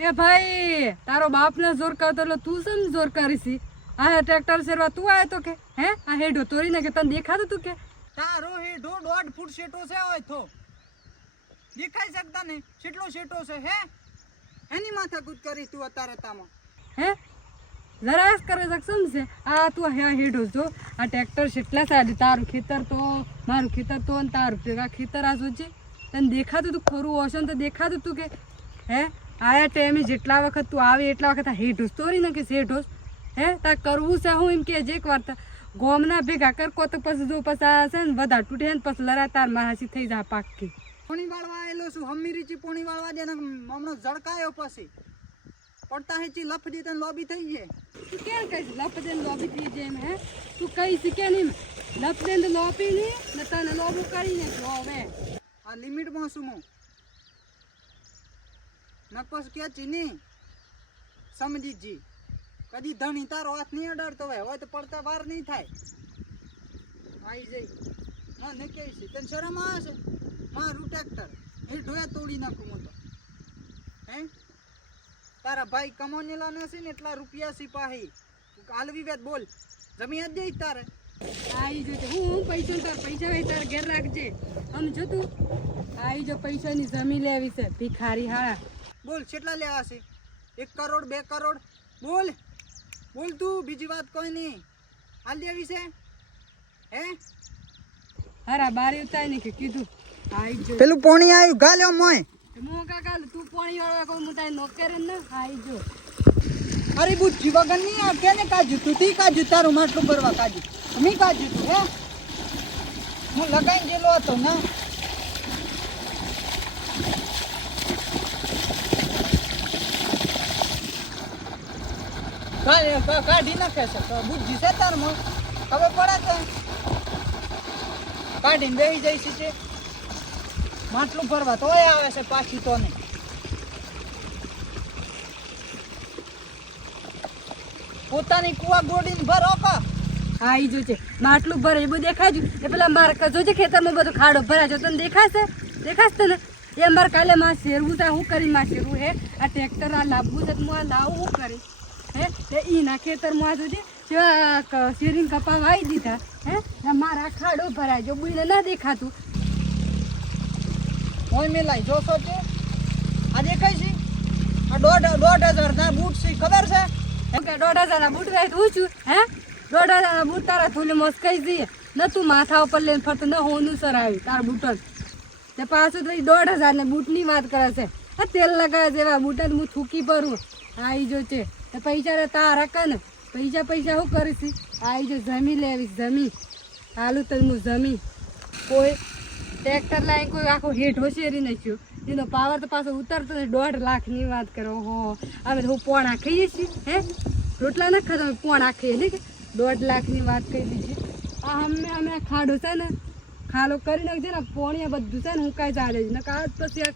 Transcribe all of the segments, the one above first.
એ ભાઈ તારો બાપ ને જોર કરતો એટલે તું શેમ જોર કરીશી? આ ટ્રેક્ટર શેરવા તું આયો તો કે હે? આ હેડો તોડી ને કે તને દેખાતું તું કે? તારો હેડો 1.5 ફૂટ શેટો છે હોય તો દેખાઈ શકતા ને કેટલો શેટો છે હે? એની માથાકૂટ કરી તું અત્યારે તામાં હે જરાસ કરે સક્ષમ છે આ તું હેડો જો આ ટ્રેક્ટર કેટલા સાડી તારું ખેતર તો મારું ખેતર તો ને તારું ભેગા ખેતર આ શું છે તને દેખાતું તું ખરું હશે ને તો દેખાતું તું કે હે? આયા ટાઈમે જેટલા વખત તું આવે એટલા વખત આ હેઠોસ તોરી ને કે શેઠોસ હે તાર કરવું છે હું એમ કે જે એક વાર ગોમના ભેગા કર કો તો પછી જો પછી છે ને વધારે તૂટે ને પછી લડા તાર મારાથી થઈ જા પાકી પોણી વાળવા આવેલો છું હમીરીચી પોણી વાળવા દે ને હમણાં ઝડકાયો પછી પડતા હેચી લફ દી તને લોબી થઈ ગઈ તું કેમ કહીશ લપ દે લોબી થઈ જાય એમ હે? તું કઈ શીખે નહીં લપ દે લોપી નહીં ને તને લોબું કરીને જો હવે આ લિમિટમાં છું હું નકસ કે ચીની સમજી જી કદી ધણી તારો હાથ નહીં અડાડતો હોય તો પડતા વાર નહીં થાય આવી જઈ ના ને કે છે તને શરમ આવે છે મારું ટ્રેક્ટર એ ઢોયા તોડી નાખું હું તો હે તારા ભાઈ કમોનેલા નથી ને એટલા રૂપિયા સિપાહી હાલવી વેત બોલ જમી જ દઈ તારે આવી જો હું પૈસા તાર પૈસા હોય તાર ઘેર રાખજે આમ જો તું આવી જો પૈસાની જમી લેવી છે ભિખારી હા બોલ કેટલા લેવા છે 1 કરોડ 2 કરોડ બોલ બોલ તું બીજી વાત કોઈ નહીં હાલ દેવી છે હે હારા બારી ઉતાય ને કે કીધું આવી જો પેલું પોણી આવ્યું ગાલ્યો મોય મો કાકા તું પાણી વાળવા કોઈ મુતાય નોકર ને આવી જો અરે બુદ્ધિ વગર નહીં આ કેને કાજુ તું તી કાજુ તારું માટલું ભરવા કાજુ મી કાજુ તું હે હું લગાઈ ગયેલો હતો ને કાઢી નાખે છે બુદ્ધિ છે તારમાં ખબર પડે તો કાઢીને બેસી જાય છે માટલું ભરવા તોય આવે છે પાછી તો નહીં પોતાની કુવા ગોડીને ભરો કા આવી જો છે માટલું ભરે એ બધું દેખાય એ પેલા મારે કજો છે ખેતરમાં બધું ખાડો ભરાય છે તને દેખાશે તને એ મારે કાલે માં શેરવું છે હું કરી માં શેરવું હે આ ટ્રેક્ટર આ લાવવું છે હું આ લાવું હું કરી હે તે ઈના ખેતરમાં જોજે શેરીને કપા વાવી દીધા હે મારા ખાડો ભરાય જો બુઈને ના દેખાતું ઓય મેલાઈ જોશો છે આ દેખાય છે આ 1.5 ના બૂટ છે ખબર છે કે 1.5 ના બૂટ વેચ હું છું હે 1.5 ના બૂટ તારા થોલી મોસ્કાઈ જઈએ ન તું માથા ઉપર લઈને ફરતો ન હોનું સર આવી તાર બૂટ તે પાછું તો 1.5 ના બૂટની વાત કરે છે આ તેલ લગાવે જેવા બૂટ હું થૂકી ભરું આવી જો છે તો પૈસા રે તારા કને પૈસા શું કરીશ આવી જો જમી લેવીશ જમી હાલું તો હું જમી કોઈ ટ્રેક્ટર લાવીને કોઈ આખો હેઠો શેરી નાખ્યો એનો પાવર તો પાછો ઉતરતો 1.5 લાખની વાત કરો હો અમે હું પોણા ખાઈએ છીએ હે રોટલા ન ખાતા પોણા ખાઈએ ને કે 1.5 લાખની વાત કહી દીધી આ અમે ખાડો છે ને ખાલો કરી નાખજે ને પોણી બધું છે ને હું કાંઈ ચાલે છે ને કાં પછી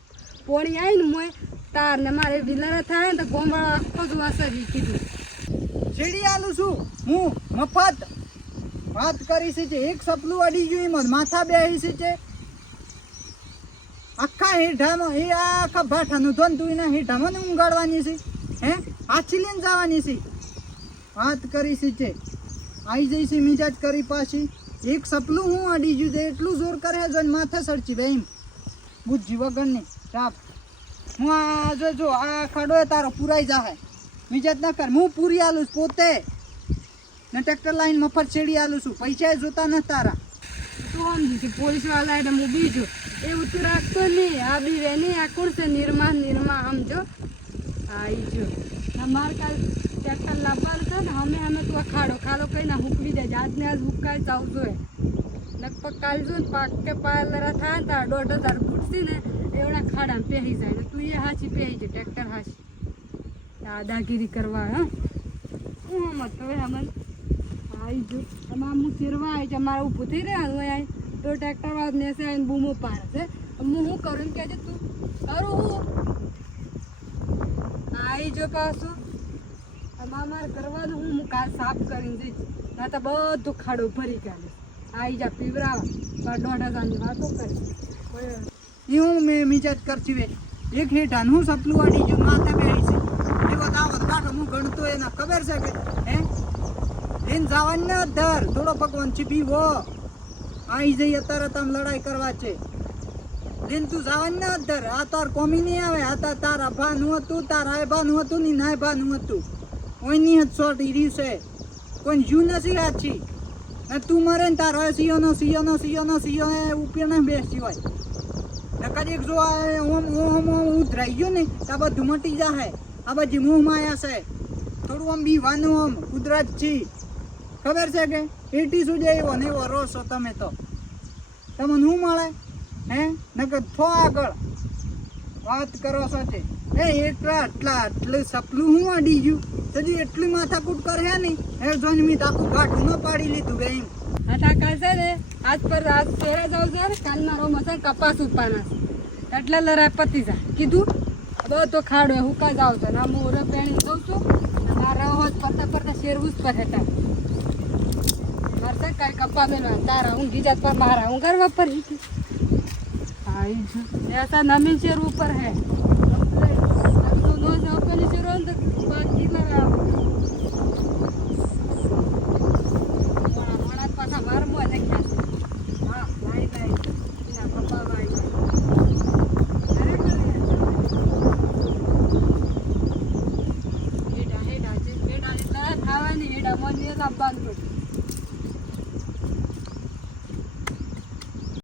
પોણી આવી ને મોય તાર ને મારે વિલાના થાય ને તો ગોમવાળા આખો જ વાસરી કીધું સીડી આલું છું હું મફત વાત કરી છે એક સપલું અડી ગયું એમાં માથા બેસી છે આખા હેઠામાં એ આખા ભાઠાનું ધોન તું એના હેઠામાં ને ઊંઘાડવાની છે હે પાછી લઈને જવાની છે વાત કરી છે આવી જઈ છે મિજાજ કરી પાછી એક સપલું હું અડી ગયું છે એટલું જોર કરે જોઈને માથે સડચી બે એમ બુદ્ધિ વગરની ચાપ હું આ જો આ ખાડો તારો પુરાઈ જાય મિજાજ ના કર હું પૂરી આલું પોતે ને ટ્રેક્ટર લાઈન મફત છેડી આલું છું પૈસા જોતા ન તારા તું સમજી છે પોલીસ વાળા એટલે હું બીજો એવું તું રાખતો નહીં આ બી રે નહીં આ કોણ છે નિર્મા સમજો આવી જો અમારે કાલ ટ્રેક્ટર લાવવાનું છે ને અમે તું આ ખાડો કઈ ના હુકવી દે આજને આજ હુકાય ચાવ જોઈએ લગભગ કાલ જો પાક કે પાલરા થાય ને તાર 1.5 ફૂટથી ને એવડા ખાડામાં પહેરી જાય ને તું એ હાચી પહેરી છે ટ્રેક્ટર હાચી દાદાગીરી કરવા હા હું મત હવે અમન આવી જો તમામ હું શેરવા આવી છે અમારે ઊભું થઈ રહ્યા હોય તો ટ્રેક્ટર વાળા નેસે આવીને બૂમો પાડે છે હું શું કરું કે તું કરું હું આવી જો પાછું અમારે કરવાનું હું કાલ સાફ કરીને જઈશ ના તો બધું ખાડો ભરી કાલે આવી જા પીવરાવા 1.5 વાતો કરી હું મેં મિજાજ કરતી વે એક હેઠાનું સપલું અડી ગયું માથે બેસી એના ખબર છે કે હે લઈને જવાનું ને દર થોડો ભગવાન છે બીવો આઈ જઈ અત્યારે તમે લડાઈ કરવા છે લઈને તું જવાનું ને દર આ તાર કોમી નહીં આવે આ તારા ભાનું હતું તારા આય ભાનું હતું ની નાય ભાનું હતું કોઈની જ શોર્ટ ઈરી છે કોઈ જુ નથી આછી ને તું મરે ને તારો સીઓ એ ઉપર ને બેસી હોય ને કદીક જો ઓમ ઉધરાઈ ગયો ને તો આ બધું મટી જાહે આ બધી મોહ માયા છે થોડું આમ બીવાનું આમ કુદરત છી ખબર છે કે એટી સુધી એવો ને એવો રોશો તમે તો તમને શું મળે હે નકર થો આગળ વાત કરો છો તે એટલું સપલું હું અડી ગયું હજી એટલી માથાકૂટ કરે નહીં હે જોઈને મેં આખું ગાંઠું ન પાડી લીધું બે એમ આટા કાલ છે ને આજ પર આજ શેરે જાવ છે ને કાલ મારો મસા કપાસ ઉપાના છે એટલે લડાઈ પતી જાય કીધું હવે તો ખાડો હુકા જાવ છો ના મોરે પેણી જઉં છું મારા હોજ પડતા શેરવું જ પર હેઠા મારે છે કાંઈ કપા મેળવા તારા ઊંઘી જાત પર મારા ઊંઘ કરવા પર હીધી आई ऐसा नमी शेर ऊपर है अब तो नो से ऊपर शेर बाकी लगा